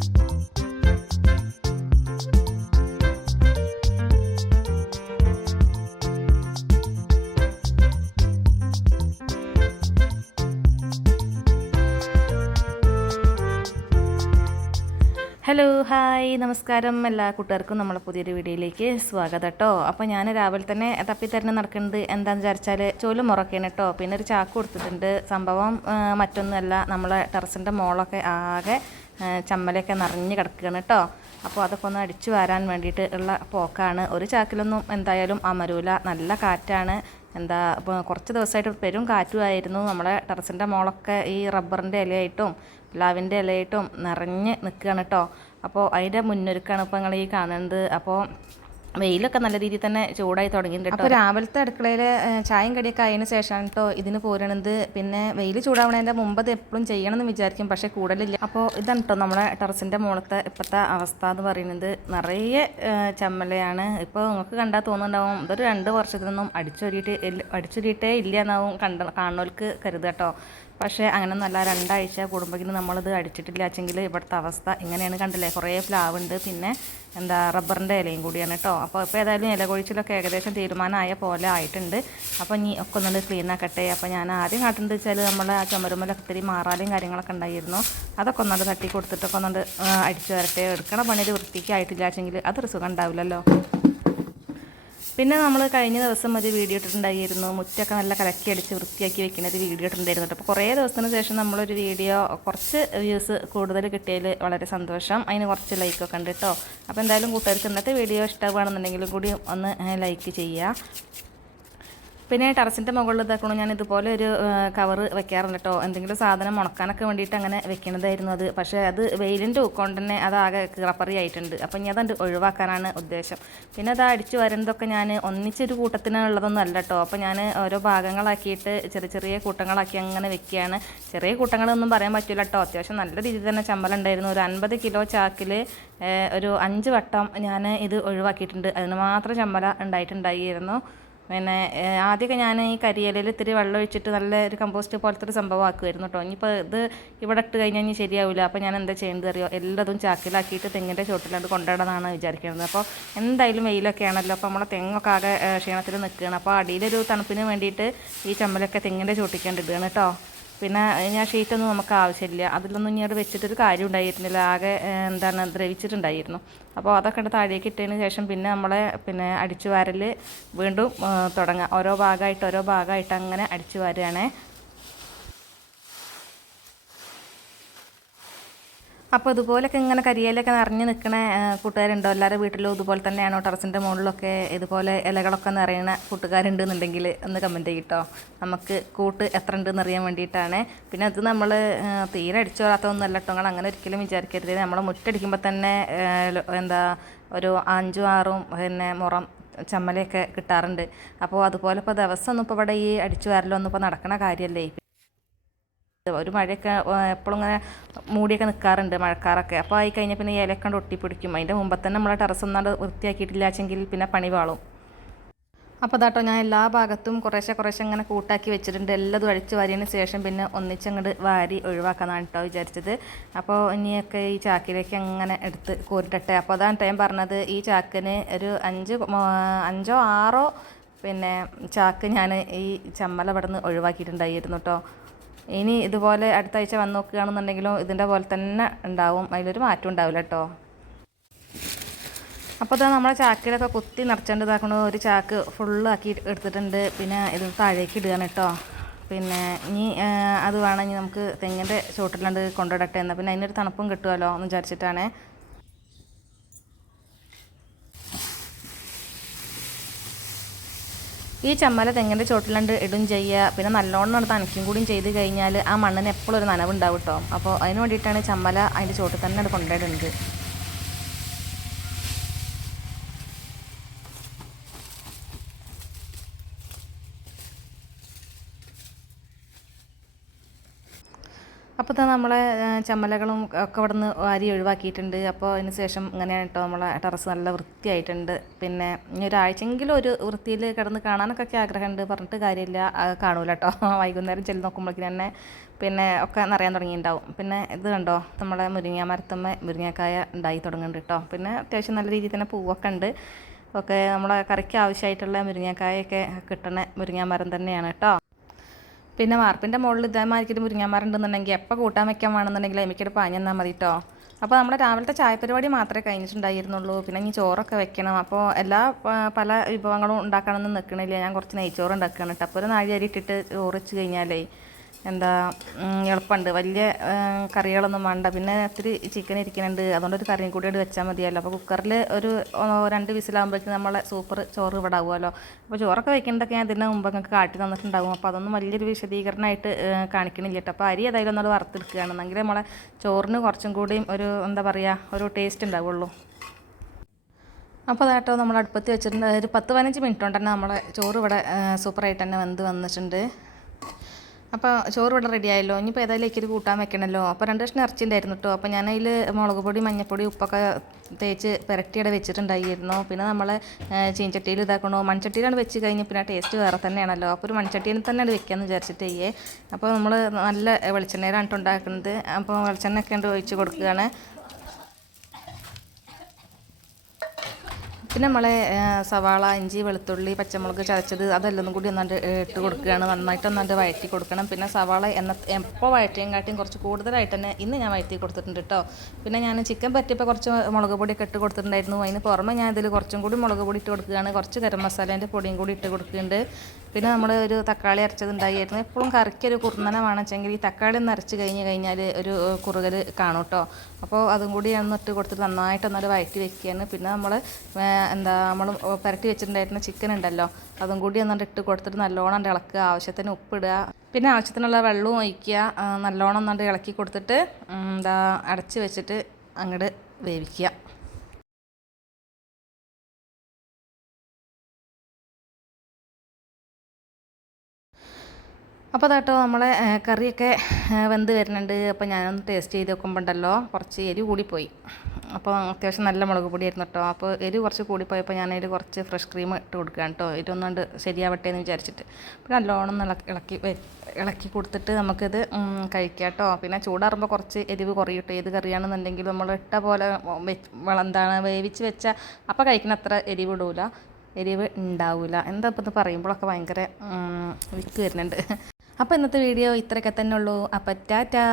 thank you hello hi നമസ്കാരം എല്ലാ കൂട്ടുകാർക്കും നമ്മളെ പുതിയൊരു വീഡിയോയിലേക്ക് സ്വാഗതം കേട്ടോ അപ്പോൾ ഞാൻ രാവിലെ തന്നെ തപ്പിത്തരഞ്ഞ് നടക്കുന്നത് എന്താണെന്ന് വിചാരിച്ചാൽ ചോൽ മുറക്കാണ് കേട്ടോ പിന്നെ ഒരു ചാക്ക് കൊടുത്തിട്ടുണ്ട്. സംഭവം മറ്റൊന്നുമല്ല. നമ്മളെ ടെറസിന്റെ മോളൊക്കെ ആകെ ചമ്മലൊക്കെ നിറഞ്ഞ് കിടക്കുകയാണ് കേട്ടോ അപ്പോൾ അതൊക്കെ ഒന്ന് അടിച്ചു വരാൻ വേണ്ടിയിട്ട് ഉള്ള പോക്കാണ്. ഒരു ചാക്കിലൊന്നും എന്തായാലും അമരൂല. നല്ല കാറ്റാണ്. എന്താ ഇപ്പോൾ കുറച്ച് ദിവസമായിട്ട് പെരും കാറ്റുമായിരുന്നു. നമ്മുടെ ടെറസിന്റെ മോളൊക്കെ ഈ റബ്ബറിന്റെ ഇലയായിട്ടും പ്ലാവിന്റെ ഇലയായിട്ടും നിറഞ്ഞ് നിൽക്കുകയാണ് കേട്ടോ അപ്പോൾ അതിന്റെ മുന്നൊരുക്കാണ് ഇപ്പോൾ നിങ്ങൾ ഈ കാണുന്നത്. അപ്പോൾ വെയിലൊക്കെ നല്ല രീതിയിൽ തന്നെ ചൂടായി തുടങ്ങിയിട്ടുണ്ട് അപ്പോൾ രാവിലത്തെ അടുക്കളയിൽ ചായയും കടിയൊക്കെ ആയതിനു ശേഷമാണ് കേട്ടോ ഇതിന് പോരണത് പിന്നെ വെയിൽ ചൂടാവണതിന്റെ മുമ്പ് അത് എപ്പോഴും ചെയ്യണമെന്ന് വിചാരിക്കും പക്ഷേ കൂടുതലില്ല അപ്പോൾ ഇതാണ് കേട്ടോ നമ്മുടെ ടെറസിന്റെ മുകളത്തെ ഇപ്പോഴത്തെ അവസ്ഥ എന്ന് പറയുന്നത്. നിറയെ ചമ്മലയാണ്. ഇപ്പോൾ നിങ്ങൾക്ക് കണ്ടാൽ തോന്നുന്നുണ്ടാവും ഇതൊരു രണ്ട് വർഷത്തിനൊന്നും അടിച്ചൊരിയിട്ട് അടിച്ചൊരിയിട്ടേ ഇല്ല എന്നാവും കണ്ട കാണുന്നവർക്ക് കരുത് കേട്ടോ. പക്ഷേ അങ്ങനെ നല്ല രണ്ടാഴ്ച കുടുംബത്തിന് നമ്മളിത് അടിച്ചിട്ടില്ല. വെച്ചെങ്കിൽ ഇവിടുത്തെ അവസ്ഥ ഇങ്ങനെയാണ് കണ്ടില്ലേ? കുറേ പ്ലാവ് ഉണ്ട് പിന്നെ എന്താ റബ്ബറിന്റെ ഇലയും കൂടിയാണ് കേട്ടോ അപ്പോൾ ഇപ്പോൾ ഏതായാലും ഇല കൊഴിച്ചിലൊക്കെ ഏകദേശം തീരുമാനമായ പോലെ ആയിട്ടുണ്ട്. അപ്പോൾ ഇനി ഒക്കെ ഒന്നുകൊണ്ട് ക്ലീൻ ആക്കട്ടെ. അപ്പോൾ ഞാൻ ആദ്യം കാട്ടുന്നത് വെച്ചാൽ നമ്മളെ ആ ചുമരുമലൊക്കെ ഒത്തിരി മാറാലും കാര്യങ്ങളൊക്കെ ഉണ്ടായിരുന്നു. അതൊക്കെ ഒന്നുകൊണ്ട് തട്ടി കൊടുത്തിട്ടൊക്കെ ഒന്നുകൊണ്ട് അടിച്ചു വരട്ടെ. എടുക്കണ പണിയിൽ വൃത്തിക്കായിട്ടില്ല വെച്ചെങ്കിൽ അതൊരു സുഖം ഉണ്ടാവില്ലല്ലോ. പിന്നെ നമ്മൾ കഴിഞ്ഞ ദിവസം ഒരു വീഡിയോ ഇട്ടിട്ടുണ്ടായിരുന്നു. മുറ്റൊക്കെ നല്ല കലക്കി അടിച്ച് വൃത്തിയാക്കി വെക്കുന്ന ഒരു വീഡിയോ ഇട്ടിട്ടുണ്ടായിരുന്നു അപ്പോൾ കുറേ ദിവസത്തിന് ശേഷം നമ്മളൊരു വീഡിയോ കുറച്ച് വ്യൂസ് കൂടുതൽ കിട്ടിയതിൽ വളരെ സന്തോഷം. അതിന് കുറച്ച് ലൈക്കൊക്കെ ഉണ്ട് കേട്ടോ. അപ്പോൾ എന്തായാലും കൂട്ടുകാർക്ക് ഇന്നത്തെ വീഡിയോ ഇഷ്ടമാണെന്നുണ്ടെങ്കിലും കൂടി ഒന്ന് ലൈക്ക് ചെയ്യുക. പിന്നെ ടെറസിന്റെ മുകളിൽ ഇതാക്കണം. ഞാൻ ഇതുപോലെ ഒരു കവർ വെക്കാറുണ്ട് കേട്ടോ. എന്തെങ്കിലും സാധനം ഉണക്കാനൊക്കെ വേണ്ടിയിട്ട് അങ്ങനെ വെക്കണതായിരുന്നു അത്. പക്ഷേ അത് വെയിലിന്റെ കൊണ്ട് തന്നെ അതാകെ കിറപ്പറി ആയിട്ടുണ്ട്. അപ്പോൾ ഇനി അതണ്ട് ഒഴിവാക്കാനാണ് ഉദ്ദേശം. പിന്നെ അത് അടിച്ചു വരുന്നതൊക്കെ ഞാൻ ഒന്നിച്ചൊരു കൂട്ടത്തിനുള്ളതൊന്നും അല്ല കേട്ടോ. അപ്പോൾ ഞാൻ ഓരോ ഭാഗങ്ങളാക്കിയിട്ട് ചെറിയ ചെറിയ കൂട്ടങ്ങളാക്കി അങ്ങനെ വെക്കുകയാണ്. ചെറിയ കൂട്ടങ്ങളൊന്നും പറയാൻ പറ്റില്ല കേട്ടോ. അത്യാവശ്യം നല്ല രീതിയിൽ തന്നെ ചമ്മലുണ്ടായിരുന്നു ഒരു അൻപത് കിലോ ചാക്കിൽ ഒരു അഞ്ച് വട്ടം ഞാൻ ഇത് ഒഴിവാക്കിയിട്ടുണ്ട്. അതിന് മാത്രം ചമ്മല ഉണ്ടായിട്ടുണ്ടായിരുന്നു. പിന്നെ ആദ്യമൊക്കെ ഞാൻ ഈ കരിയിലയിൽ ഇത്തിരി വെള്ളം ഒഴിച്ചിട്ട് നല്ല ഒരു കമ്പോസ്റ്റ് പോലത്തെ ഒരു സംഭവം ആക്കുമായിരുന്നു കേട്ടോ ഇനിയിപ്പോൾ ഇത് ഇവിടെ ഇട്ട് കഴിഞ്ഞാൽ ഇനി ശരിയാവില്ല അപ്പോൾ ഞാൻ എന്താ ചെയ്യുന്നത് അറിയോ? എല്ലാതും ചാക്കിലാക്കിയിട്ട് തെങ്ങിന്റെ ചോട്ടിലത് കൊണ്ടുപോകണമെന്നാണ് വിചാരിക്കുന്നത്. അപ്പോൾ എന്തായാലും വെയിലൊക്കെ ആണല്ലോ അപ്പോൾ നമ്മളെ തെങ്ങൊക്കെ ആകെ ക്ഷീണത്തിൽ നിൽക്കുകയാണ്. അപ്പോൾ അടിയിലൊരു തണുപ്പിന് വേണ്ടിയിട്ട് ഈ ചമ്മലൊക്കെ തെങ്ങിന്റെ ചുവട്ടിക്കേണ്ടിടുകയാണ് കേട്ടോ പിന്നെ ഞാൻ ഷീറ്റൊന്നും നമുക്ക് ആവശ്യമില്ല. അതിലൊന്നും ഇനി അവിടെ വെച്ചിട്ടൊരു കാര്യം ഉണ്ടായിരുന്നില്ല. ആകെ എന്താണ് ദ്രവിച്ചിട്ടുണ്ടായിരുന്നു. അപ്പോൾ അതൊക്കെ താഴേക്ക് ഇട്ടതിന് ശേഷം പിന്നെ നമ്മളെ പിന്നെ അടിച്ചു വാരൽ വീണ്ടും തുടങ്ങാം. ഓരോ ഭാഗമായിട്ട് ഓരോ ഭാഗമായിട്ട് അങ്ങനെ അടിച്ചു വാരുകയാണേ അപ്പോൾ ഇതുപോലൊക്കെ ഇങ്ങനെ കരിയിലൊക്കെ നിറഞ്ഞ് നിൽക്കുന്ന കൂട്ടുകാരുണ്ടോ? എല്ലാവരുടെ വീട്ടിലും ഇതുപോലെ തന്നെയാണോ? ടെറസിന്റെ മുകളിലൊക്കെ ഇതുപോലെ ഇലകളൊക്കെ നിറയണ കൂട്ടുകാരുണ്ടെന്നുണ്ടെങ്കിൽ ഒന്ന് കമന്റ് ചെയ്യട്ടോ. നമുക്ക് കൂട്ട് എത്ര ഉണ്ടെന്ന് അറിയാൻ വേണ്ടിയിട്ടാണ്. പിന്നെ അത് നമ്മൾ തീരെ അടിച്ചു വരാത്തൊന്നും അല്ല കേട്ടോ അങ്ങനെ ഒരിക്കലും വിചാരിക്കരുത്. നമ്മൾ മുറ്റടിക്കുമ്പോൾ തന്നെ എന്താ ഒരു അഞ്ചും ആറും പിന്നെ മുറം ചമ്മലയൊക്കെ കിട്ടാറുണ്ട്. അപ്പോൾ അതുപോലെ ഇപ്പോൾ ദിവസം ഒന്നും ഇപ്പോൾ ഇവിടെ ഈ അടിച്ചു വരലൊന്നും ഇപ്പോൾ നടക്കണ കാര്യമല്ലേ ഒരു മഴയൊക്കെ എപ്പോഴും ഇങ്ങനെ മൂടിയൊക്കെ നിൽക്കാറുണ്ട് മഴക്കാറൊക്കെ. അപ്പോൾ ആയി കഴിഞ്ഞാൽ പിന്നെ ഇലയൊക്കെ ഒട്ടിപ്പിടിക്കും. അതിന്റെ മുമ്പ് തന്നെ നമ്മളെ ടെറസ് ഒന്നാണ്ട് വൃത്തിയാക്കിയിട്ടില്ലാച്ചെങ്കിൽ പിന്നെ പണി വാളും. അപ്പോൾ അതാട്ടോ ഞാൻ എല്ലാ ഭാഗത്തും കുറേശ്ശെ കുറേശ്ശെ ഇങ്ങനെ കൂട്ടാക്കി വെച്ചിട്ടുണ്ട്. എല്ലാതും അഴിച്ച് വാരിയതിന് ശേഷം പിന്നെ ഒന്നിച്ചങ്ങോട്ട് വാരി ഒഴിവാക്കാന്നാണ് കേട്ടോ വിചാരിച്ചത്. അപ്പോൾ ഇനിയൊക്കെ ഈ ചാക്കിലേക്ക് അങ്ങനെ എടുത്ത് കോരിട്ടെ അപ്പോൾ അതാണ് ടൈം പറഞ്ഞത്. ഈ ചാക്കിന് ഒരു അഞ്ച് അഞ്ചോ ആറോ പിന്നെ ചാക്ക് ഞാൻ ഈ ചമ്മല ഇവിടെ നിന്ന് ഒഴിവാക്കിയിട്ടുണ്ടായിരുന്നു കേട്ടോ ഇനി ഇതുപോലെ അടുത്ത ആഴ്ച വന്ന് നോക്കുകയാണെന്നുണ്ടെങ്കിലും ഇതിന്റെ പോലെ തന്നെ ഉണ്ടാവും. അതിലൊരു മാറ്റം ഉണ്ടാവില്ല കേട്ടോ. അപ്പോൾ ഇതാ നമ്മളെ ചാക്കിലൊക്കെ കുത്തി നിറച്ചുകൊണ്ട് ഇതാക്കണ ഒരു ചാക്ക് ഫുള്ളാക്കി എടുത്തിട്ടുണ്ട്. പിന്നെ ഇത് താഴേക്ക് ഇടുകയാണ് കേട്ടോ. പിന്നെ ഇനി അത് വേണമെങ്കിൽ നമുക്ക് തെങ്ങിന്റെ ചോട്ടിലാണ്ട് കൊണ്ടുവിടട്ടെ. എന്നാൽ പിന്നെ അതിനൊരു തണുപ്പും കിട്ടുമല്ലോ എന്ന് വിചാരിച്ചിട്ടാണ് ഈ ചമ്മല തെങ്ങിന്റെ ചോട്ടിലുണ്ട് ഇടും ചെയ്യുക പിന്നെ നല്ലോണം നടത്ത് അനക്കും കൂടിയും ചെയ്ത് കഴിഞ്ഞാൽ ആ മണ്ണിന് എപ്പോഴും ഒരു നനവുണ്ടാവും കേട്ടോ അപ്പോൾ അതിന് വേണ്ടിയിട്ടാണ് ചമ്മല അതിന്റെ ചോട്ടിൽ തന്നെ അത് കൊണ്ടുപോയിടുന്നത്. അപ്പോൾ തന്നെ നമ്മളെ ചമ്മലകളും ഒക്കെ ഇവിടെ നിന്ന് വാരി ഒഴിവാക്കിയിട്ടുണ്ട്. അപ്പോൾ അതിന് ശേഷം ഇങ്ങനെയാണ് കേട്ടോ നമ്മളെ ടെറസ് നല്ല വൃത്തിയായിട്ടുണ്ട്. പിന്നെ ഇനി ഒരാഴ്ചയെങ്കിലും ഒരു വൃത്തിയിൽ കിടന്ന് കാണാനൊക്കെ ആഗ്രഹമുണ്ട്. പറഞ്ഞിട്ട് കാര്യമില്ല. കാണൂല കേട്ടോ വൈകുന്നേരം ചെല്ലു നോക്കുമ്പോഴേക്കും തന്നെ പിന്നെ ഒക്കെ നിറയാൻ തുടങ്ങിയിട്ടുണ്ടാവും. പിന്നെ ഇത് കണ്ടോ? നമ്മളെ മുരിങ്ങ മരത്തമ്മ മുരിങ്ങക്കായ ഉണ്ടായി തുടങ്ങുന്നുണ്ട് കേട്ടോ പിന്നെ അത്യാവശ്യം നല്ല രീതിയിൽ തന്നെ പൂവൊക്കെ ഉണ്ട്. ഒക്കെ നമ്മളെ കറിക്ക് ആവശ്യമായിട്ടുള്ള മുരിങ്ങക്കായൊക്കെ കിട്ടണ മുരിങ്ങ മരം തന്നെയാണ് കേട്ടോ പിന്നെ വാർപ്പിന്റെ മുകളിൽ ഇതേമാതിരിക്കൊരു മുരിങ്ങാമാരുണ്ടെന്നുണ്ടെങ്കിൽ എപ്പോൾ കൂട്ടാൻ വെക്കാൻ വേണമെന്നുണ്ടെങ്കിൽ എനിക്കൊരു പാഞ്ഞ് തന്നാൽ മതി കേട്ടോ അപ്പോൾ നമ്മുടെ രാവിലത്തെ ചായ പരിപാടി മാത്രമേ കഴിഞ്ഞിട്ടുണ്ടായിരുന്നുള്ളൂ. പിന്നെ ഇനി ചോറൊക്കെ വെക്കണം. അപ്പോൾ എല്ലാ പല വിഭവങ്ങളും ഉണ്ടാക്കണമെന്ന് നിൽക്കണില്ല ഞാൻ കുറച്ച് നെയ്ച്ചോറ് ഉണ്ടാക്കുകയാണ് കേട്ടോ. അപ്പോൾ ഒരു നാഴി അരി ഇട്ടിട്ട് ചോറ് വെച്ച് കഴിഞ്ഞാലേ എന്താ എളുപ്പമുണ്ട് വലിയ കറികളൊന്നും വേണ്ട. പിന്നെ ഒത്തിരി ചിക്കൻ ഇരിക്കുന്നുണ്ട് അതുകൊണ്ട് ഒരു കറിയും കൂടി ഇവിടെ വെച്ചാൽ മതിയല്ലോ. അപ്പോൾ കുക്കറിൽ ഒരു രണ്ട് വിസിലാകുമ്പോഴേക്കും നമ്മളെ സൂപ്പർ ചോറ് ഇവിടെ ആവുമല്ലോ അപ്പോൾ ചോറൊക്കെ വെക്കേണ്ടതൊക്കെ ഞാൻ ഇതിന് മുമ്പ് നിങ്ങൾക്ക് കാട്ടി തന്നിട്ടുണ്ടാകും അപ്പോൾ അതൊന്നും വലിയൊരു വിശദീകരണമായിട്ട് കാണിക്കണില്ല കേട്ടോ അപ്പോൾ അരി ഏതായാലും ഒന്നുകൂടെ വറുത്തെടുക്കുകയാണ് എന്നെങ്കിൽ നമ്മളെ ചോറിന് കുറച്ചും കൂടിയും ഒരു എന്താ പറയുക ഒരു ടേസ്റ്റ് ഉണ്ടാവുള്ളൂ അപ്പോൾ അതാട്ടോ നമ്മൾ അടുപ്പത്ത് വെച്ചിട്ടുണ്ട് ഒരു പത്ത് പതിനഞ്ച് മിനിറ്റ് കൊണ്ട് തന്നെ നമ്മളെ ചോറ് ഇവിടെ സൂപ്പറായിട്ട് തന്നെ വെന്ത് വന്നിട്ടുണ്ട്. അപ്പോൾ ചോറ് ഇവിടെ റെഡി ആയല്ലോ. ഇനിയിപ്പോൾ ഏതായാലും എനിക്കൊരു കൂട്ടാൻ വെക്കണമല്ലോ അപ്പോൾ രണ്ട് കഷ്ണം ഇറച്ചി ഉണ്ടായിരുന്നു കേട്ടോ അപ്പോൾ ഞാൻ മുളക് പൊടി മഞ്ഞപ്പൊടി ഉപ്പൊക്കെ തേച്ച് പുരട്ടിയുടെ വെച്ചിട്ടുണ്ടായിരുന്നു. പിന്നെ നമ്മൾ ചീഞ്ചട്ടിയിൽ ഇതാക്കണോ. മൺചട്ടിയിലാണ് വെച്ച് കഴിഞ്ഞ് പിന്നെ ടേസ്റ്റ് വേറെ തന്നെയാണല്ലോ. അപ്പോൾ ഒരു മൺചട്ടിയിൽ തന്നെയാണ് വെക്കാമെന്ന് വിചാരിച്ചിട്ട് അപ്പോൾ നമ്മൾ നല്ല വെളിച്ചെണ്ണയിലാണ് ഉണ്ടാക്കുന്നത് അപ്പോൾ വെളിച്ചെണ്ണയൊക്കെ ഒഴിച്ച് കൊടുക്കുകയാണ്. പിന്നെ നമ്മളെ സവാള ഇഞ്ചി വെളുത്തുള്ളി പച്ചമുളക് ചതച്ചത് അതെല്ലാം കൂടി ഒന്നാണ്ട് ഇട്ട് കൊടുക്കുകയാണ്. നന്നായിട്ട് ഒന്നാണ്ട് വഴറ്റി കൊടുക്കണം. പിന്നെ സവാള എന്ന എപ്പോൾ വഴറ്റിയും കാട്ടിയും കുറച്ച് കൂടുതലായിട്ട് തന്നെ ഇന്ന് ഞാൻ വഴറ്റി കൊടുത്തിട്ടുണ്ട് കേട്ടോ. പിന്നെ ഞാൻ ചിക്കൻ പറ്റിയപ്പോൾ കുറച്ച് മുളക് പൊടിയൊക്കെ ഇട്ട് കൊടുത്തിട്ടുണ്ടായിരുന്നു. അതിന് പുറമെ ഞാൻ ഇതിൽ കുറച്ചും കൂടി മുളക് പൊടി ഇട്ട് കൊടുക്കുകയാണ്. കുറച്ച് ഗരം മസാലേന്റെ പൊടിയും കൂടി ഇട്ട് കൊടുക്കുന്നുണ്ട്. പിന്നെ നമ്മൾ ഒരു തക്കാളി അരച്ചത് ഉണ്ടായിരുന്നു എപ്പോഴും കറിക്ക് ഒരു കുറുന്നന വേണമെങ്കിൽ ഈ തക്കാളി ഒന്ന് അരച്ച് കഴിഞ്ഞ് കഴിഞ്ഞാൽ ഒരു കുറുകൽ കാണും കേട്ടോ. അപ്പോൾ അതും കൂടി ഒന്ന് ഇട്ട് കൊടുത്തിട്ട് നന്നായിട്ട് ഒന്നത് വയറ്റി വെക്കുകയാണ്. പിന്നെ നമ്മൾ എന്താ നമ്മൾ പുരട്ടി വെച്ചിട്ടുണ്ടായിരുന്ന ചിക്കൻ ഉണ്ടല്ലോ അതും കൂടി എന്നിട്ട് ഇട്ട് കൊടുത്തിട്ട് നല്ലോണം ഇളക്കുക. ആവശ്യത്തിന് ഉപ്പിടുക പിന്നെ ആവശ്യത്തിനുള്ള വെള്ളവും ഒഴിക്കുക. നല്ലോണം എന്നിട്ട് ഇളക്കി കൊടുത്തിട്ട് എന്താ അടച്ച് വെച്ചിട്ട് അങ്ങോട്ട് വേവിക്കുക. അപ്പോൾ അതാട്ടോ നമ്മളെ കറിയൊക്കെ വെന്ത് വരുന്നുണ്ട്. അപ്പോൾ ഞാനൊന്ന് ടേസ്റ്റ് ചെയ്ത് നോക്കുമ്പോണ്ടല്ലോ കുറച്ച് എരി കൂടിപ്പോയി അപ്പോൾ അത്യാവശ്യം നല്ല മുളക് പൊടിയായിരുന്നു കേട്ടോ. അപ്പോൾ എരി കുറച്ച് കൂടിപ്പോയപ്പോൾ ഞാൻ അതിൽ കുറച്ച് ഫ്രഷ് ക്രീം ഇട്ട് കൊടുക്കുകയാണ് കേട്ടോ. ഇതൊന്നുകൊണ്ട് ശരിയാവട്ടെ എന്ന് വിചാരിച്ചിട്ട്. അപ്പോൾ നല്ലോണം ഇളക്കി ഇളക്കി കൊടുത്തിട്ട് നമുക്കിത് കഴിക്കാം കേട്ടോ. പിന്നെ ചൂടാറുമ്പോൾ കുറച്ച് എരിവ് കുറയും കേട്ടോ. ഏത് കറിയാണെന്നുണ്ടെങ്കിലും നമ്മൾ ഇട്ട പോലെ വെച്ച് എന്താണ് വേവിച്ച് വെച്ചാൽ അപ്പോൾ കഴിക്കുന്ന അത്ര എരിവ് ഇടൂല. എരിവ് ഉണ്ടാവില്ല എന്താ ഇപ്പം ഇത് പറയുമ്പോഴൊക്കെ ഭയങ്കര വിക്ക് വരുന്നുണ്ട്. അപ്പോൾ ഇന്നത്തെ വീഡിയോ ഇത്രയൊക്കെ തന്നെ ഉള്ളൂ. അപ്പം ടാറ്റാ.